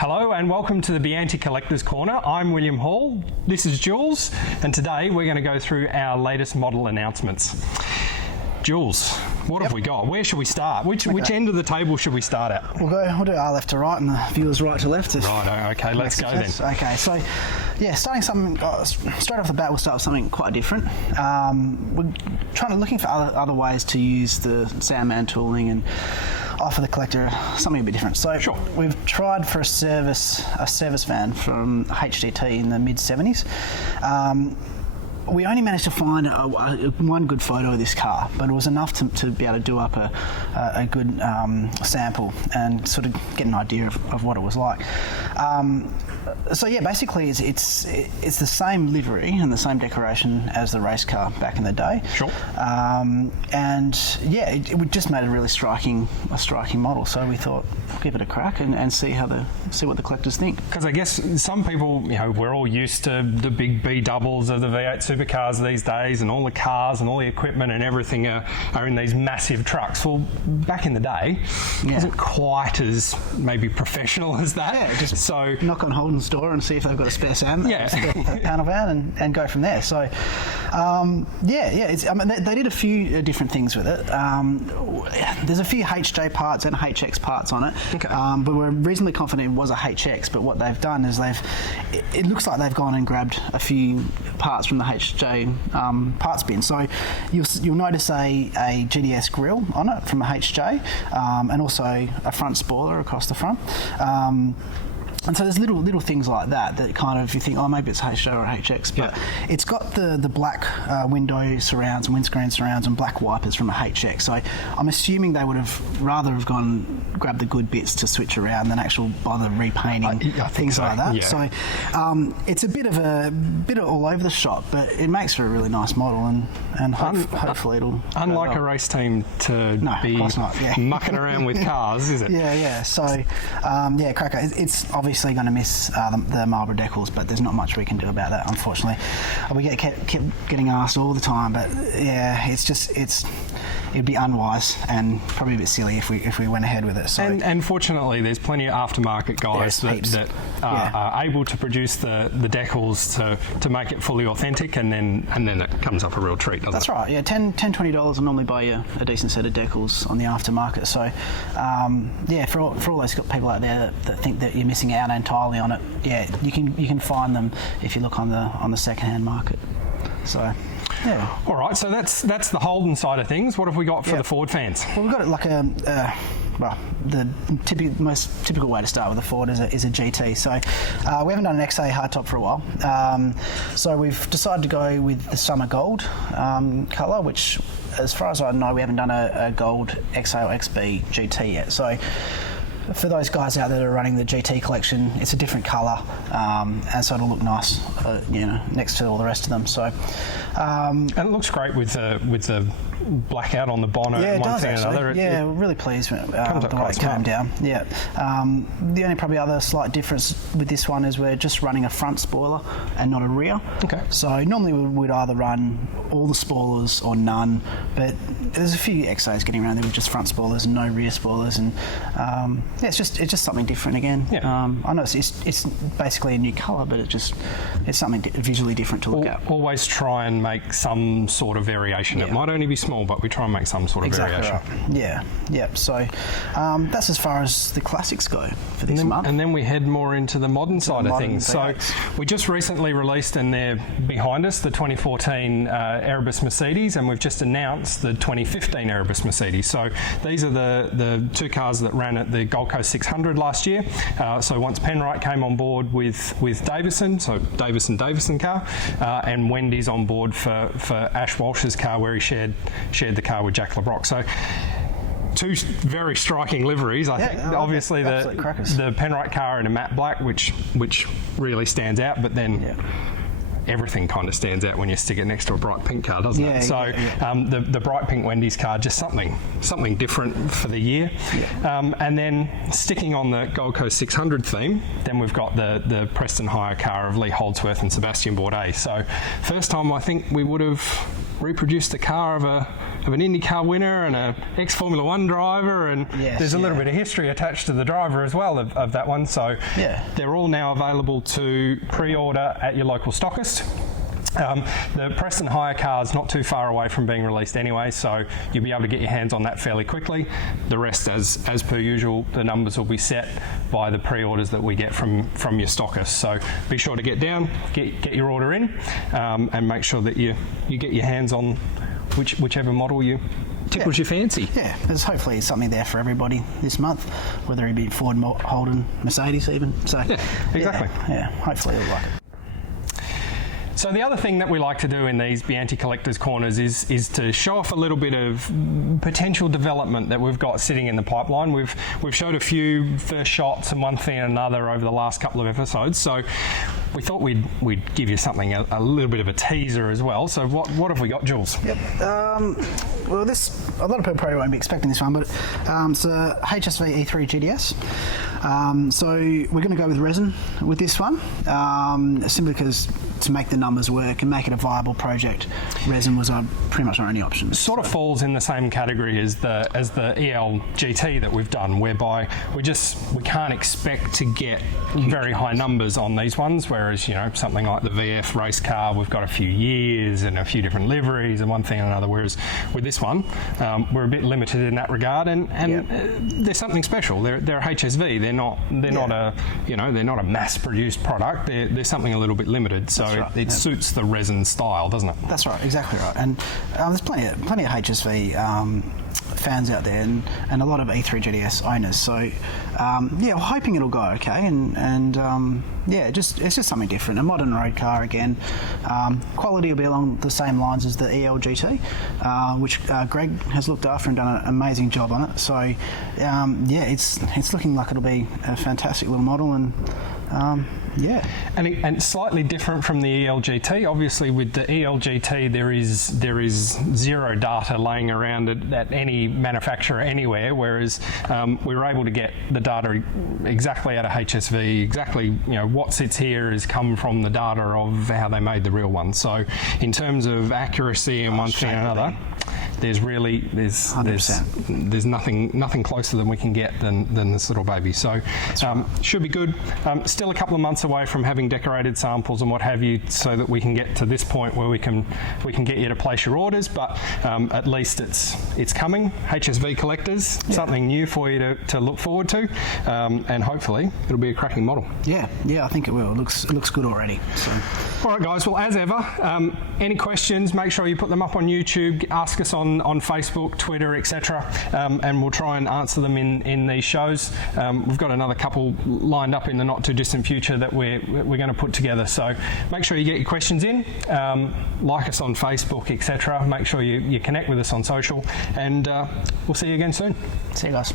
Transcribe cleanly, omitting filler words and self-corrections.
Hello and welcome to the Biante Collector's Corner. I'm William Hall, this is Jules, and today we're going to go through our latest model announcements. Jules, what have we got? Where should we start? Which end of the table should we start at? We'll do our left to right and the viewers right to left. Right, okay, let's go then. Okay, so yeah, starting something straight off the bat, we'll start with something quite different. We're looking for other ways to use the Soundman tooling and offer the collector something a bit different. So sure. We've tried for a service van from HDT in the mid-70s. We only managed to find one good photo of this car, but it was enough to be able to do up a good sample and sort of get an idea of what it was like. So yeah, basically it's the same livery and the same decoration as the race car back in the day. Sure. And yeah, it just made a really striking model. So we thought we'll give it a crack and see what the collectors think. Because I guess some people, we're all used to the big B doubles of the V8 supercars these days, and all the cars and all the equipment and everything are in these massive trucks. Well, back in the day, it wasn't quite as maybe professional as that. Yeah, just so knock on Holden's door and see if they've got a spare panel van and go from there. So they did a few different things with it. There's a few HJ parts and HX parts on it, okay. But we're reasonably confident it was a HX. But what they've done is it looks like they've gone and grabbed a few parts from the HJ parts bin. So you'll notice a GDS grille on it from a HJ, and also a front spoiler across the front. And so there's little things like that kind of you think, oh, maybe it's HJ or HX, but it's got the black window surrounds and windscreen surrounds and black wipers from a HX. So I'm assuming they would have rather have gone grab the good bits to switch around than actual bother repainting things so. Like that. Yeah. So it's a bit of all over the shop, but it makes for a really nice model, and hopefully it'll. Unlike a race team to be mucking around with cars, is it? Yeah. So cracker. It's obviously going to miss the Marlboro decals, but there's not much we can do about that, unfortunately. We kept getting asked all the time, but yeah, it'd be unwise and probably a bit silly if we went ahead with it. So and fortunately, there's plenty of aftermarket guys that are able to produce the decals to make it fully authentic, and then it comes up a real treat. That's right. Yeah, $10-20 will normally buy you a decent set of decals on the aftermarket. So for all those people out there that think that you're missing out entirely on it, you can find them if you look on the second-hand market. So. Yeah. All right, so that's the Holden side of things. What have we got for the Ford fans? Well, we've got it like the most typical way to start with a Ford is a GT. So we haven't done an XA hardtop for a while. So we've decided to go with the summer gold colour, which, as far as I know, we haven't done a gold XA or XB GT yet. So for those guys out there that are running the GT collection, it's a different colour, and so it'll look nice, next to all the rest of them. So, and it looks great with the blackout on the bonnet. Yeah, and one does thing actually. And another. Yeah, we're really pleased with the way it came down. Yeah. The only probably other slight difference with this one is we're just running a front spoiler and not a rear. Okay. So normally we'd either run all the spoilers or none, but there's a few XAs getting around there with just front spoilers and no rear spoilers, and it's just something different again. Yeah. I know it's basically a new colour, but it's something visually different to look at. Always try and make some sort of variation. It might only be small, but we try and make some sort of variation. Right. Yeah. Yep. So that's as far as the classics go for this month. And then we head more into the modern side of things. So we just recently released, and they're behind us, the 2014 Erebus Mercedes, and we've just announced the 2015 Erebus Mercedes. So these are the two cars that ran at the Gold Coast 600 last year. So once Penrite came on board with Davison, so Davison car, and Wendy's on board for Ash Walsh's car, where he shared the car with Jack LeBrock. So two very striking liveries. I think obviously the Penrite car in a matte black, which really stands out, but then everything kind of stands out when you stick it next to a bright pink car, doesn't it? So the bright pink Wendy's car, just something different for the year. And then sticking on the Gold Coast 600 theme, then we've got the Preston Hire car of Lee Holdsworth and Sebastian Bourdais. So first time I think we would have reproduced the car of of an IndyCar winner and a ex-Formula 1 driver, and there's a little bit of history attached to the driver as well of that one. So they're all now available to pre-order at your local stockist. The Preston hire car is not too far away from being released anyway, so you'll be able to get your hands on that fairly quickly. The rest, as per usual, the numbers will be set by the pre-orders that we get from your stockist. So be sure to get down, get your order in, and make sure that you get your hands on whichever model you tickles your fancy. Yeah, there's hopefully something there for everybody this month, whether it be Ford, Holden, Mercedes even. So exactly. Yeah, hopefully you'll like it. So the other thing that we like to do in these Biante Collectors Corners is to show off a little bit of potential development that we've got sitting in the pipeline. We've showed a few first shots and one thing and another over the last couple of episodes. So we thought we'd give you something, a little bit of a teaser as well. So what have we got, Jules? Yep. Well, a lot of people probably won't be expecting this one, but it's a HSV E3 GDS. So we're going to go with resin with this one, simply because to make the numbers work and make it a viable project, resin was pretty much our only option. Sort of falls in the same category as the EL GT that we've done, whereby we can't expect to get very high numbers on these ones. Whereas something like the VF race car, we've got a few years and a few different liveries and one thing and another. Whereas with this one, we're a bit limited in that regard, and they're something special. They're HSV. They're not a mass-produced product. They're something a little bit limited. So it suits the resin style, doesn't it? That's right, exactly right. And there's plenty of HSV fans out there, and a lot of E3 GDS owners. So we're hoping it'll go okay, and it's just something different. A modern road car again. Quality will be along the same lines as the EL GT, which Greg has looked after and done an amazing job on it. So it's looking like it'll be a fantastic little model, and and slightly different from the ELGT. Obviously, with the ELGT, there is zero data laying around at any manufacturer anywhere, whereas we were able to get the data exactly out of HSV. Exactly, what sits here has come from the data of how they made the real one. So, in terms of accuracy and one thing and another, there's nothing closer than we can get than this little baby. So should be good. Still a couple of months away from having decorated samples and what have you, so that we can get to this point where we can get you to place your orders. But at least it's coming. HSV collectors, something new for you to look forward to, and hopefully it'll be a cracking model. Yeah, I think it will. It looks good already. So. All right, guys. Well, as ever, any questions, make sure you put them up on YouTube. Ask us on Facebook, Twitter, etc., and we'll try and answer them in these shows. We've got another couple lined up in the not too distant future that we're going to put together. So make sure you get your questions in, like us on Facebook, etc. Make sure you connect with us on social, and we'll see you again soon. See you guys.